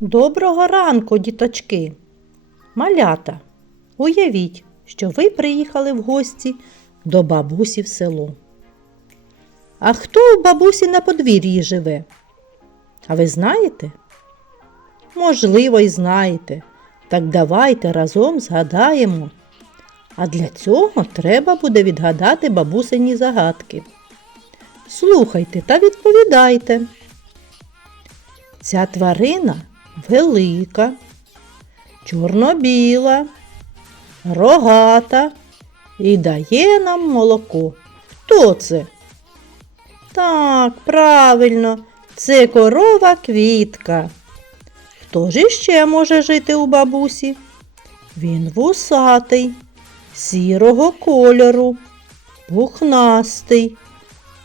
Доброго ранку, діточки. Малята, уявіть, що ви приїхали в гості до бабусі в село. А хто у бабусі на подвір'ї живе? А ви знаєте? Можливо, і знаєте. Так давайте разом згадаємо. А для цього треба буде відгадати бабусині загадки. Слухайте та відповідайте. Ця тварина велика, чорно-біла, рогата і дає нам молоко. Хто це? Так, правильно, це корова квітка. Хто ж іще може жити у бабусі? Він вусатий, сірого кольору, пухнастий,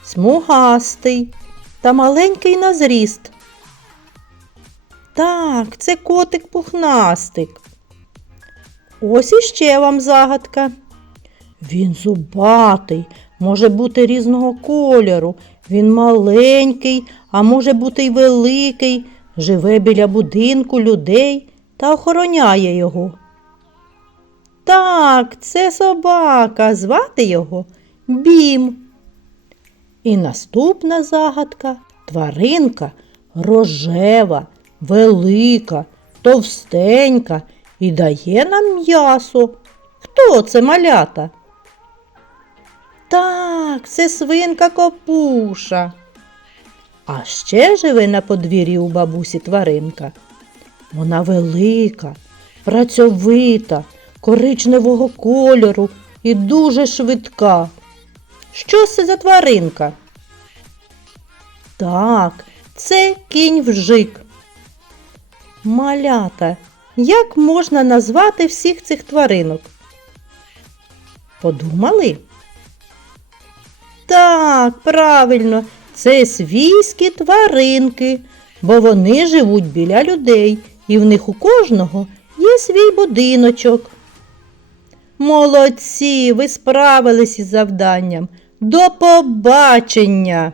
смугастий та маленький на зріст. Так, це котик пухнастик. Ось іще вам загадка. Він зубатий, може бути різного кольору. Він маленький, а може бути й великий, живе біля будинку людей та охороняє його. Так, це собака, звати його Бім. І наступна загадка тваринка рожева, велика, товстенька і дає нам м'ясо. Хто це малята? Так, це свинка копуша. А ще живе на подвір'ї у бабусі тваринка. Вона велика, працьовита, коричневого кольору і дуже швидка. Що це за тваринка? Так, це кінь вжик. Малята, як можна назвати всіх цих тваринок? Подумали? Так, правильно, це свійські тваринки, бо вони живуть біля людей, і в них у кожного є свій будиночок. Молодці, ви справились із завданням. До побачення!